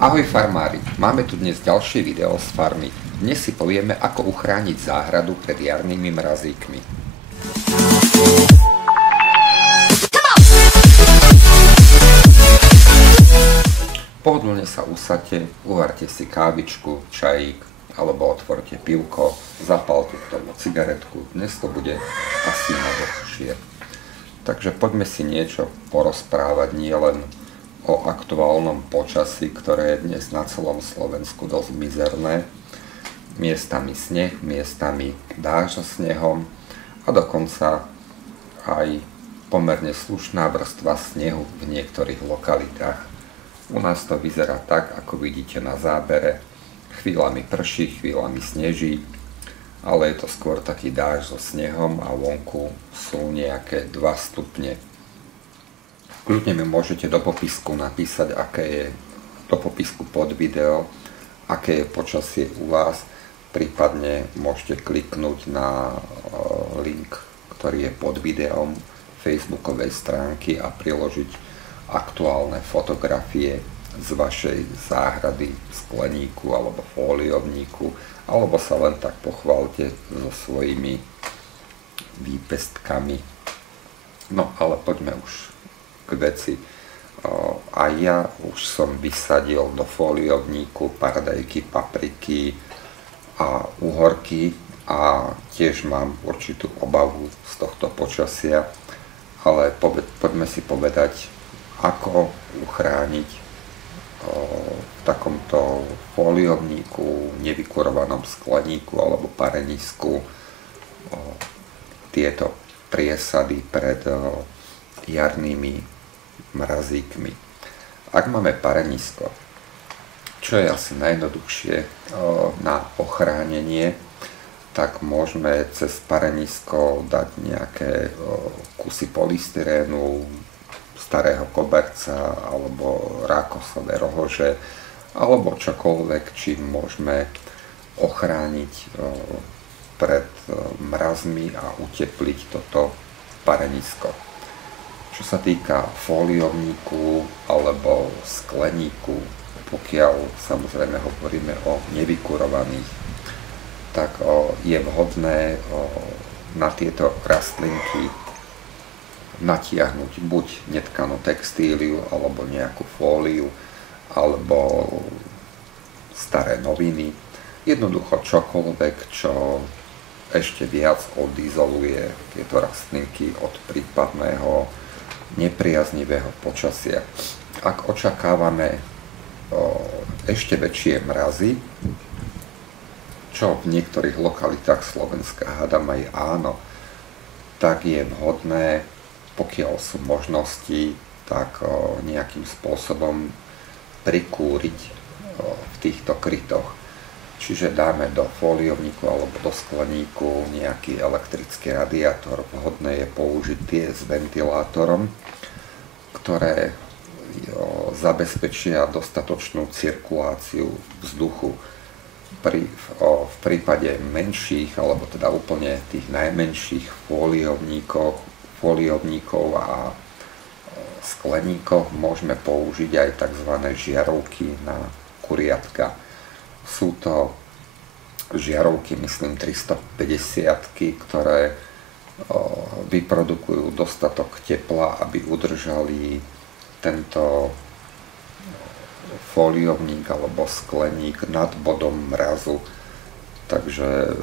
Ahoj farmári, máme tu dnes ďalšie video z farmy. Dnes si povieme, ako uchrániť záhradu pred jarnými mrazíkmi. Pohodlne sa usadte, uvarte si kávičku, čajík, alebo otvorte pivko, zapalte k tomu cigaretku, dnes to bude asi najdlhšie. Takže poďme si niečo porozprávať nielen o aktuálnom počasí, ktoré je dnes na celom Slovensku dosť mizerné. Miestami sneh, miestami dážď so snehom a dokonca aj pomerne slušná vrstva snehu v niektorých lokalitách. U nás to vyzerá tak, ako vidíte na zábere. Chvíľami prší, chvíľami sneží, ale je to skôr taký dážď so snehom a vonku sú nejaké 2 stupne. Kľudne mi môžete do popisku napísať, do popisku pod video, aké je počasie u vás. Prípadne môžete kliknúť na link, ktorý je pod videom facebookovej stránky a priložiť aktuálne fotografie z vašej záhrady, skleníku alebo fóliovníku, alebo sa len tak pochválte so svojimi výpestkami. No ale poďme už k veci. A ja už som vysadil do fóliovníku paradajky, papriky a uhorky a tiež mám určitú obavu z tohto počasia, ale poďme si povedať, ako uchrániť v takomto fóliovníku, nevykurovanom skleníku alebo parenisku tieto priesady pred jarnými mrazíkmi. Ak máme parenisko, čo je asi najjednoduchšie na ochránenie, tak môžeme cez parenisko dať nejaké kusy polystyrénu, starého koberca alebo rákosové rohože alebo čokoľvek, čím môžeme ochrániť pred mrazmi a utepliť toto parenisko. Čo sa týka fóliovníku alebo skleníku, pokiaľ samozrejme hovoríme o nevykurovaných, tak je vhodné na tieto rastlinky natiahnuť buď netkanú textíliu, alebo nejakú fóliu, alebo staré noviny. Jednoducho čokoľvek, čo ešte viac odizoluje tieto rastlinky od prípadného nepriaznivého počasia. Ak očakávame ešte väčšie mrazy, čo v niektorých lokalitách Slovenska hádam aj áno, tak je vhodné, pokiaľ sú možnosti, tak nejakým spôsobom prikúriť v týchto krytoch. Čiže dáme do fóliovníku alebo do skleníku nejaký elektrický radiátor. Vhodné je použiť tie s ventilátorom, ktoré zabezpečia dostatočnú cirkuláciu vzduchu. V prípade menších, alebo teda úplne tých najmenších fóliovníkov a skleníkoch môžeme použiť aj tzv. Žiarovky na kuriatka. Sú to žiarovky, myslím 350-ky, ktoré vyprodukujú dostatok tepla, aby udržali tento fóliovník alebo skleník nad bodom mrazu. Takže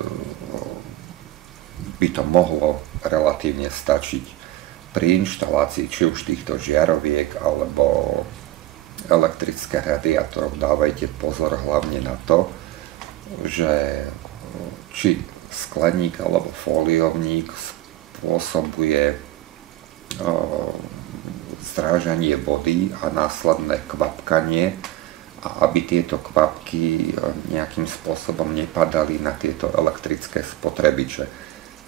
by to mohlo relatívne stačiť. Pri inštalácii či už týchto žiaroviek alebo elektrických radiátorov dávajte pozor hlavne na to, že či skleník alebo fóliovník spôsobuje zrážanie vody a následné kvapkanie, a aby tieto kvapky nejakým spôsobom nepadali na tieto elektrické spotrebiče.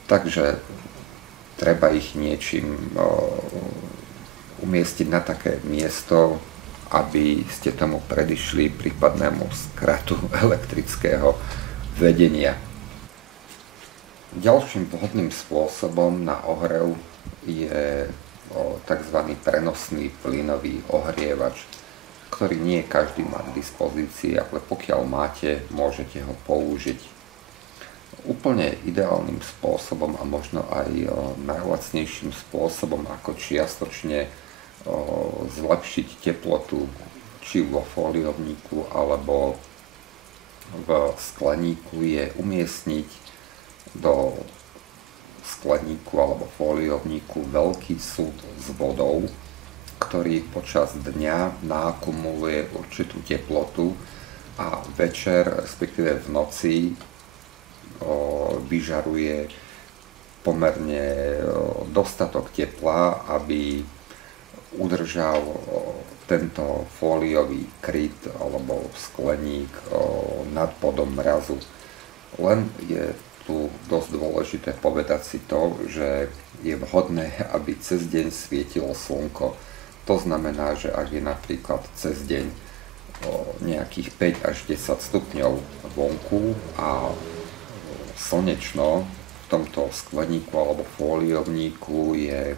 Takže treba ich niečím umiestniť na také miesto, aby ste tomu predišli prípadnému skratu elektrického vedenia. Ďalším vhodným spôsobom na ohrev je tzv. Prenosný plynový ohrievač. ktorý nie každý má k dispozícii, ale pokiaľ máte, môžete ho použiť. Úplne ideálnym spôsobom a možno aj najlacnejším spôsobom, ako čiastočne zlepšiť teplotu či vo fóliovníku alebo v skleníku, je umiestniť do skleníku alebo fóliovníku veľký súd s vodou, ktorý počas dňa naakumuluje určitú teplotu a večer, respektíve v noci, vyžaruje pomerne dostatok tepla, aby udržal tento fóliový kryt alebo skleník nad bodom mrazu. Len je tu dosť dôležité povedať si to, že je vhodné, aby cez deň svietilo slnko. To znamená, že ak je napríklad cez deň nejakých 5 až 10 stupňov vonku a slnečno, v tomto skleníku alebo fóliovníku je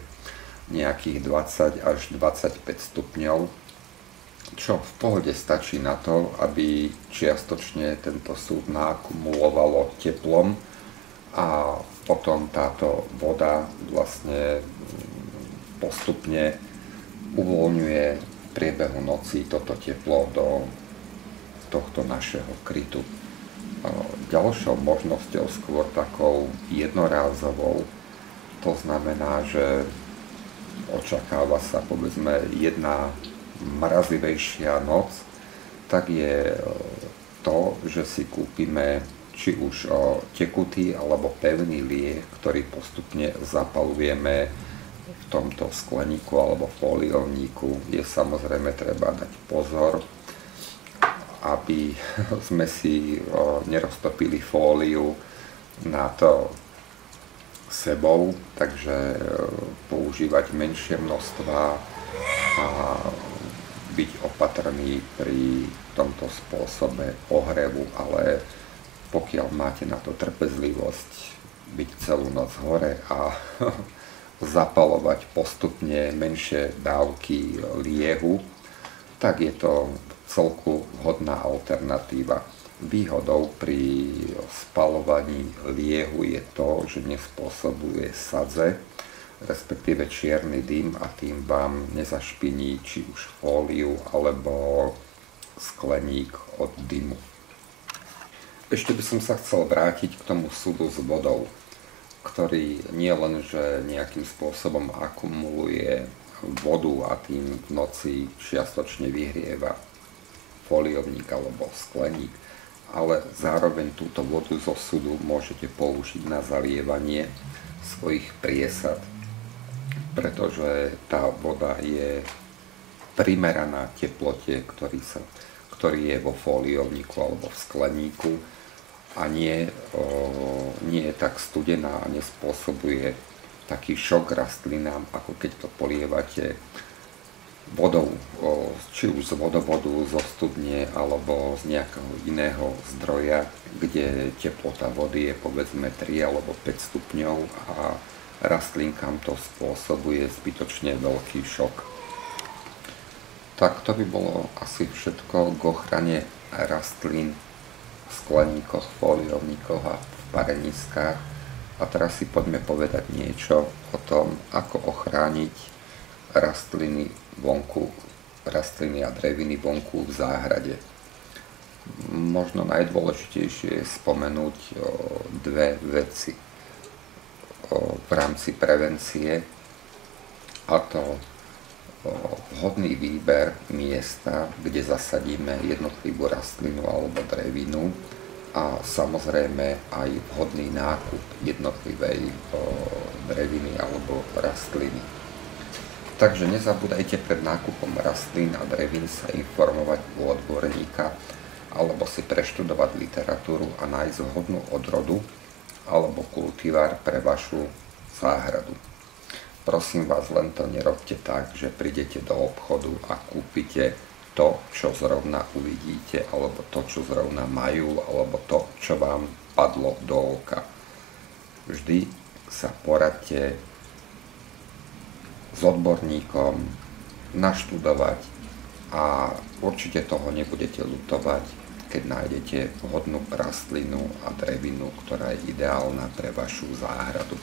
nejakých 20 až 25 stupňov, čo v pohode stačí na to, aby čiastočne tento súd naakumulovalo teplom a potom táto voda vlastne postupne uvoľňuje v priebehu noci toto teplo do tohto našeho krytu. Ďalšou možnosťou, skôr takou jednorázovou, to znamená, že očakáva sa povedzme jedna mrazivejšia noc, tak je to, že si kúpime či už tekutý alebo pevný lieh, ktorý postupne zapalujeme v tomto skleníku alebo fóliovníku. Je samozrejme treba dať pozor, aby sme si neroztopili fóliu nad sebou, takže používať menšie množstva a byť opatrný pri tomto spôsobe ohrevu, ale pokiaľ máte na to trpezlivosť, byť celú noc hore a zapalovať postupne menšie dávky liehu, tak je to celku vhodná alternatíva. Výhodou pri spalovaní liehu je to, že nespôsobuje sadze, respektíve čierny dym, a tým vám nezašpiní či už fóliu alebo skleník od dymu. Ešte by som sa chcel vrátiť k tomu súdu s vodou, ktorý nie len, že nejakým spôsobom akumuluje vodu a tým v noci čiastočne vyhrieva fóliovník alebo skleník, ale zároveň túto vodu zo súdu môžete použiť na zalievanie svojich priesad, pretože tá voda je primeraná teplote, ktorý je vo fóliovníku alebo v skleníku, a nie je tak studená a nespôsobuje taký šok rastlinám, ako keď to polievate vodou, či už z vodovodu, zo studne alebo z nejakého iného zdroja, kde teplota vody je povedzme 3 alebo 5 stupňov a rastlinkám to spôsobuje zbytočne veľký šok. Tak to by bolo asi všetko k ochrane rastlín v skleníkoch, fóliovníkoch a v pareniskách. A teraz si poďme povedať niečo o tom, ako ochrániť rastliny a dreviny vonku v záhrade. Možno najdôležitejšie je spomenúť dve veci v rámci prevencie, a to vhodný výber miesta, kde zasadíme jednotlivú rastlinu alebo drevinu, a samozrejme aj vhodný nákup jednotlivej dreviny alebo rastliny. Takže nezabúdajte pred nákupom rastlín a drevín sa informovať u odborníka alebo si preštudovať literatúru a nájsť vhodnú odrodu alebo kultivár pre vašu záhradu. Prosím vás, len to nerobte tak, že prídete do obchodu a kúpite to, čo zrovna uvidíte, alebo to, čo zrovna majú, alebo to, čo vám padlo do oka. Vždy sa poradte s odborníkom, naštudovať a určite toho nebudete ľutovať, keď nájdete vhodnú rastlinu a drevinu, ktorá je ideálna pre vašu záhradu.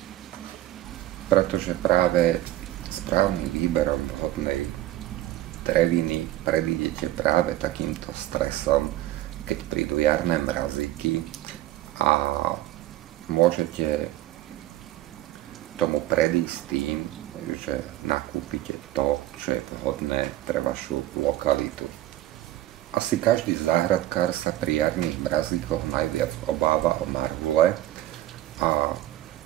Pretože práve správnym výberom vhodnej dreviny predídete práve takýmto stresom, keď prídu jarné mrazíky, a môžete tomu predísť tým, že nakúpite to, čo je vhodné pre vašu lokalitu. Asi každý záhradkár sa pri jarných mrazíkoch najviac obáva o marhule a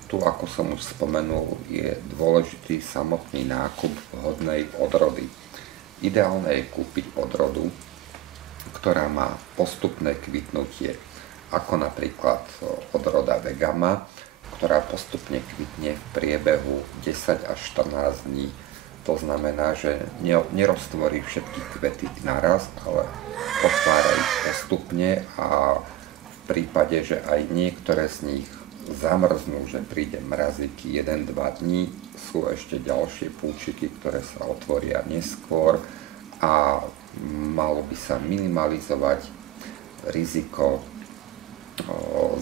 tu, ako som už spomenul, je dôležitý samotný nákup vhodnej odrody. Ideálne je kúpiť odrodu, ktorá má postupné kvitnutie, ako napríklad odroda Vegama, ktorá postupne kvitne v priebehu 10 až 14 dní. To znamená, že neroztvorí všetky kvety naraz, ale otvára ich postupne a v prípade, že aj niektoré z nich zamrznú, že príde mrazíky 1-2 dní, sú ešte ďalšie púčiky, ktoré sa otvoria neskôr a malo by sa minimalizovať riziko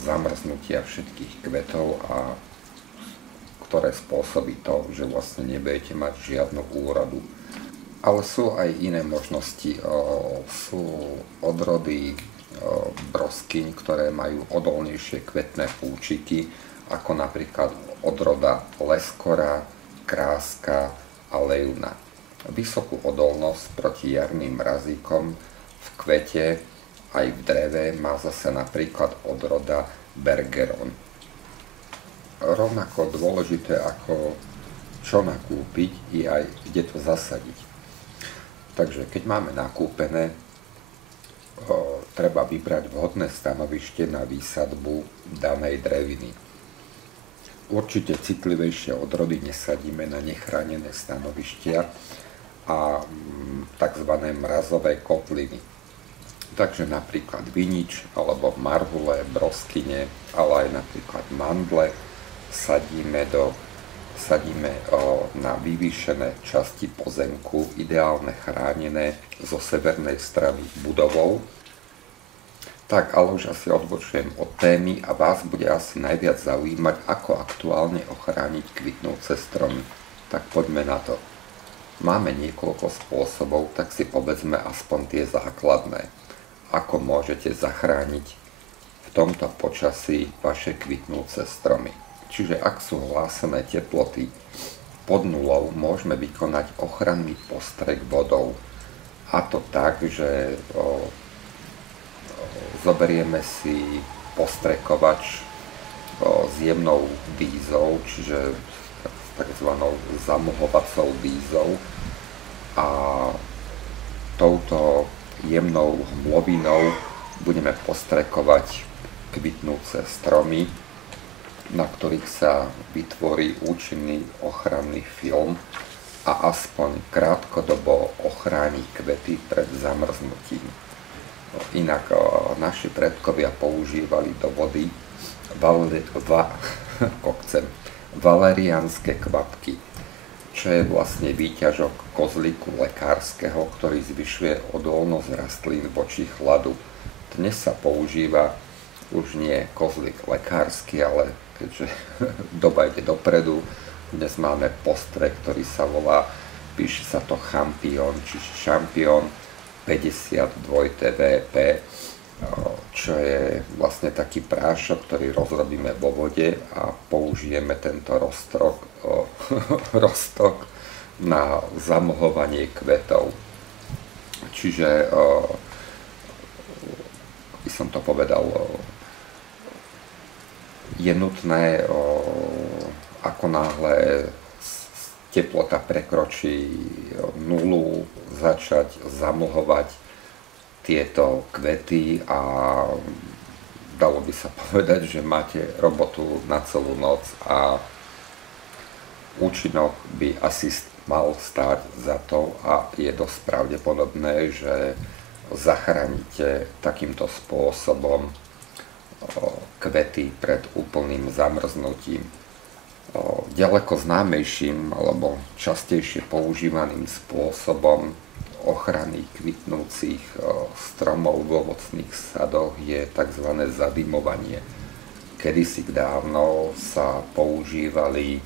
zamrznutia všetkých kvetov, a ktoré spôsobí to, že vlastne nebudete mať žiadnu úrodu. Ale sú aj iné možnosti. Sú odrody broskyň, ktoré majú odolnejšie kvetné púčiky, ako napríklad odroda leskora, kráska a lejuna. Vysokú odolnosť proti jarným mrazíkom v kvete aj v dreve má zase napríklad odroda bergeron. Rovnako dôležité ako čo nakúpiť je aj kde to zasadiť. Takže keď máme nakúpené, treba vybrať vhodné stanovište na výsadbu danej dreviny. Určite citlivejšie odrody nesadíme na nechránené stanovištia a tzv. Mrazové kotliny. Takže napríklad vinič alebo marhule, broskyne, ale aj napríklad mandle sadíme na vyvýšené časti pozemku, ideálne chránené zo severnej strany budovou. Tak, ale už asi odbočujem od témy a vás bude asi najviac zaujímať, ako aktuálne ochrániť kvitnúce stromy. Tak poďme na to. Máme niekoľko spôsobov, tak si povedzme aspoň tie základné. Ako môžete zachrániť v tomto počasí vaše kvitnúce stromy. Čiže ak sú hlásené teploty pod nulou, môžeme vykonať ochranný postrek vodou. A to tak, že zoberieme si postrekovač s jemnou dýzou, čiže s takzvanou zamlhovacou dýzou, a touto jemnou hmlovinou budeme postrekovať kvitnúce stromy, na ktorých sa vytvorí účinný ochranný film a aspoň krátkodobo ochráni kvety pred zamrznutím. Inak naši predkovia používali do vody valeriánske kvapky, čo je vlastne výťažok kozlíku lekárskeho, ktorý zvyšuje odolnosť rastlín voči chladu. Dnes sa používa už nie kozlík lekársky, ale keďže doba ide dopredu, dnes máme postrek, ktorý sa volá, píše sa to champion, čiže šampión 50 2TVP, čo je vlastne taký prášok, ktorý rozrobíme vo vode a použijeme tento roztok na zamlhovanie kvetov. Čiže by som to povedal, je nutné, ako náhle teplota prekročí nulu, začať zamlhovať tieto kvety a dalo by sa povedať, že máte robotu na celú noc a účinok by asi mal stáť za to a je dosť pravdepodobné, že zachránite takýmto spôsobom kvety pred úplným zamrznutím. Ďaleko známejším alebo častejšie používaným spôsobom ochrany kvitnúcich stromov v ovocných sadoch je tzv. Zadymovanie. Kedysi dávno sa používali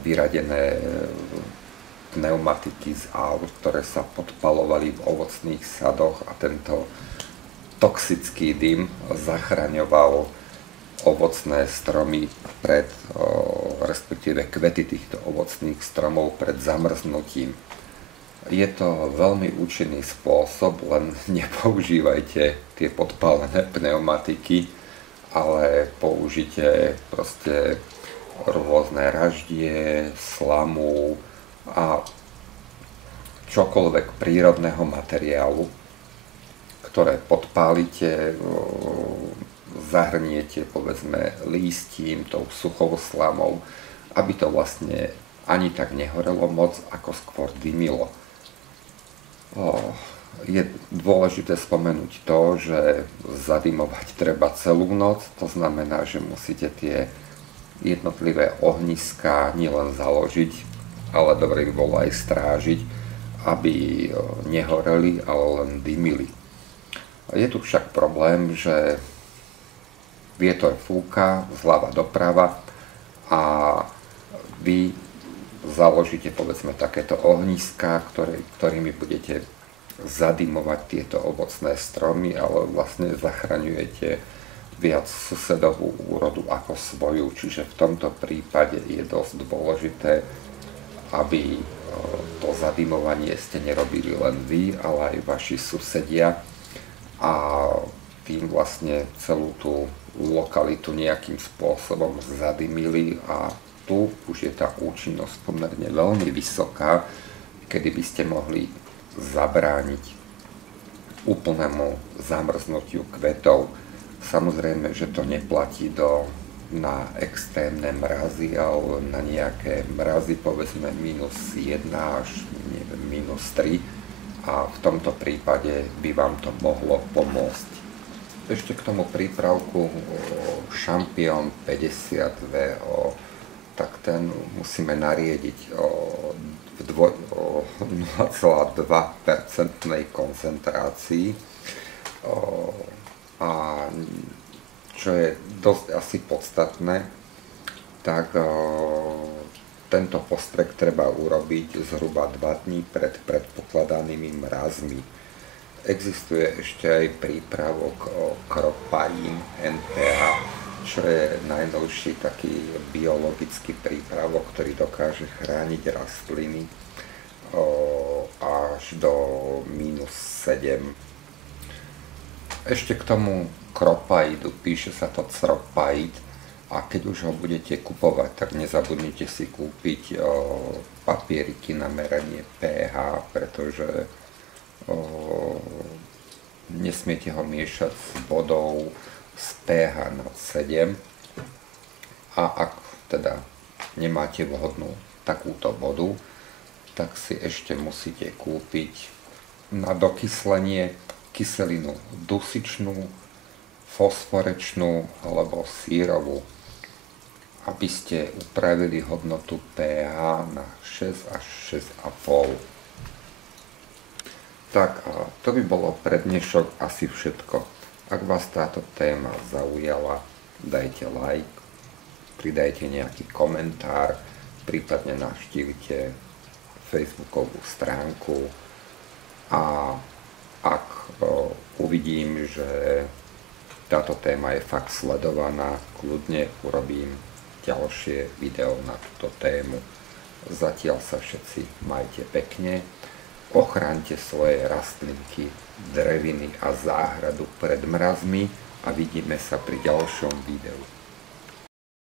vyradené pneumatiky z aut, ktoré sa podpalovali v ovocných sadoch a tento toxický dym zachraňoval ovocné stromy respektíve kvety týchto ovocných stromov pred zamrznutím. Je to veľmi účinný spôsob, len nepoužívajte tie podpálené pneumatiky, ale použite proste rôzne raždie, slamu a čokoľvek prírodného materiálu, ktoré podpálite, zahrniete povedzme lístím, tou suchou slamou, aby to vlastne ani tak nehorelo moc, ako skôr dymilo. Je dôležité spomenúť to, že zadymovať treba celú noc, to znamená, že musíte tie jednotlivé ohniská nielen založiť, ale dobre by bolo aj strážiť, aby nehoreli, ale len dymili. Je tu však problém, že vietor fúka zľava doprava a vy založíte povedzme takéto ohniská, ktorými budete zadymovať tieto ovocné stromy, ale vlastne zachraňujete viac susedovú úrodu ako svoju. Čiže v tomto prípade je dosť dôležité, aby to zadymovanie ste nerobili len vy, ale aj vaši susedia a tým vlastne celú tú lokalitu nejakým spôsobom zadymili a tu už je tá účinnosť pomerne veľmi vysoká, kedy by ste mohli zabrániť úplnému zamrznutiu kvetov. Samozrejme, že to neplatí na extrémne mrazy, ale na nejaké mrazy povedzme -1 až -3 a v tomto prípade by vám to mohlo pomôcť. Ešte k tomu prípravku Champion 50 VO, tak ten musíme nariediť o 0,2% koncentrácii. A čo je dosť asi podstatné, tak tento postrek treba urobiť zhruba 2 dní pred predpokladanými mrazmi. Existuje ešte aj prípravok Kropain NPA, čo je najnovší taký biologický prípravok, ktorý dokáže chrániť rastliny až do -7. Ešte k tomu Kropaidu, píše sa to Cropaid, a keď už ho budete kupovať, tak nezabudnite si kúpiť papieriky na meranie pH, pretože nesmiete ho miešať s vodou z pH nad 7 a ak teda nemáte vhodnú takúto vodu, tak si ešte musíte kúpiť na dokyslenie kyselinu dusičnú, fosforečnú alebo sírovú, aby ste upravili hodnotu pH na 6 až 6,5. Tak a to by bolo pre dnešok asi všetko. Ak vás táto téma zaujala, dajte like, pridajte nejaký komentár, prípadne navštívite facebookovú stránku a ak uvidím, že táto téma je fakt sledovaná, kľudne urobím ďalšie video na túto tému. Zatiaľ sa všetci majte pekne, ochraňte svoje rastlinky, dreviny a záhradu pred mrazmi a vidíme sa pri ďalšom videu.